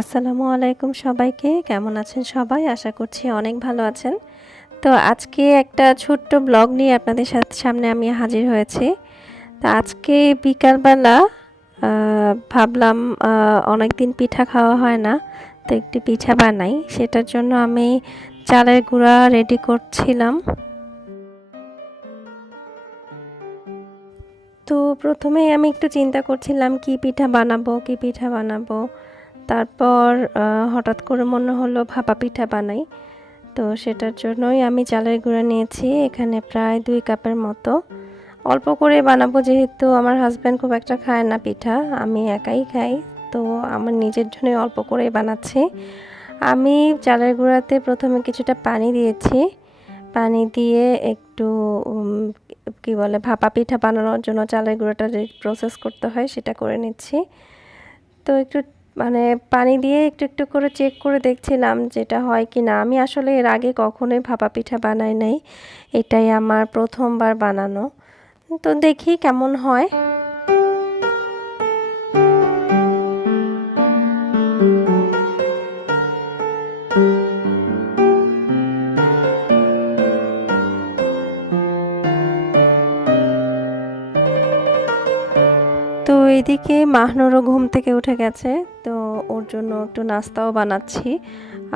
আসসালামু আলাইকুম সবাইকে। কেমন আছেন সবাই? আশা করছি অনেক ভালো আছেন। তো আজকে একটা ছোট্ট ব্লগ নিয়ে আপনাদের সামনে আমি হাজির হয়েছি। তো আজকে বিকালবেলা আ ভাবলাম অনেকদিন পিঠা খাওয়া হয় না। তো একটু পিঠা বানাই। সেটার জন্য আমি চালের গুঁড়া রেডি করছিলাম। তো ১ম এই আমি একটু চিন্তা করছিলাম কি পিঠা বানাবো। তারপর হঠাৎ করে মনে হলো ভাপা পিঠা বানাই। তো সেটার জন্যই আমি চালের গুঁড়া নিয়েছি এখানে প্রায় ২ কাপের মতো। অল্প করে বানাবো যেহেতু আমার হাসব্যান্ড খুব একটা খায় না পিঠা, আমি একাই খাই। তো আমার নিজের জন্যই অল্প করেই বানাচ্ছি। আমি চালের গুঁড়াতে ১ম এ কিছুটা পানি দিয়েছি। পানি দিয়ে একটু কি বলে ভাপা পিঠা বানানোর জন্য চালের গুঁড়াটা যে প্রসেস করতে হয় সেটা করে নিচ্ছি। তো একটু মানে পানি দিয়ে একটু করে চেক করে দেখছিলাম যেটা হয় কি না। আমি আসলে এর আগে কখনোই ভাপা পিঠা বানাই নাই। এটাই আমার ১ম বার বানানো। তো দেখি কেমন হয়। তো এদিকে মাহনুরও ঘুম থেকে উঠে গেছে। তো ওর জন্য একটু নাস্তাও বানাচ্ছি।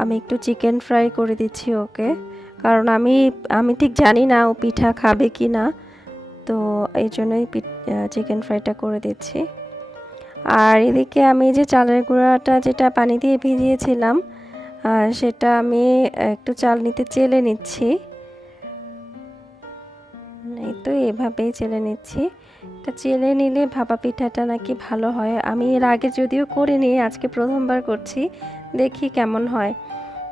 আমি একটু চিকেন ফ্রাই করে দিচ্ছি ওকে। কারণ আমি ঠিক জানি না ও পিঠা খাবে কি না। তো এইজন্যই চিকেন ফ্রাইটা করে দিচ্ছি। আর এদিকে আমি যে চালের গুঁড়াটা যেটা পানি দিয়ে ভিজিয়েছিলাম সেটা আমি একটু চালনিতে চেলে নিচ্ছি। এই তো এভাবেই চেলে নিচ্ছি। এটা চেলে নিলে ভাপা পিঠাটা নাকি ভালো হয়। আমি এর আগে যদিও করিনি, আজকে ১ম বার করছি। দেখি কেমন হয়।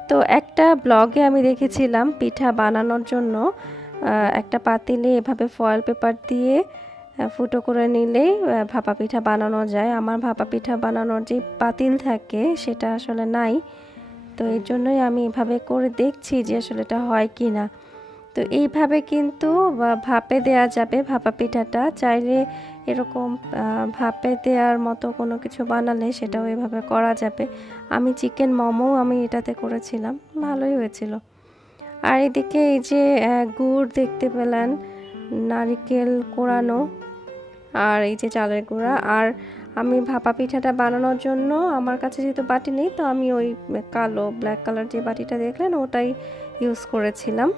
তো একটা ব্লগে আমি দেখেছিলাম পিঠা বানানোর জন্য একটা পাতিলে এভাবে ফয়েল পেপার দিয়ে ফুটো করে নিলেই ভাপা পিঠা বানানো যায়। আমার ভাপা পিঠা বানানোর যে পাতিল থাকে সেটা আসলে নাই। তো এর জন্যই আমি এভাবে করে দেখছি যে আসলে এটা হয় কি না। তো এইভাবে কিন্তু ভাপে দেয়া যাবে ভাপা পিঠাটা। চাইলে এরকম ভাপে দেওয়ার মতো কোনো কিছু বানালে সেটাও এভাবে করা যাবে। আমি চিকেন মোমো আমি এটাতে করেছিলাম, ভালোই হয়েছিল। আর এদিকে এই যে গুড় দেখতে পেলেন, নারিকেল কোড়ানো, আর এই যে চালের গুঁড়া। আর আমি ভাপা পিঠাটা বানানোর জন্য আমার কাছে যেহেতু বাটি নেই, তো আমি ওই ব্ল্যাক কালার যে বাটিটা দেখলেন ওটাই ইউজ করেছিলাম।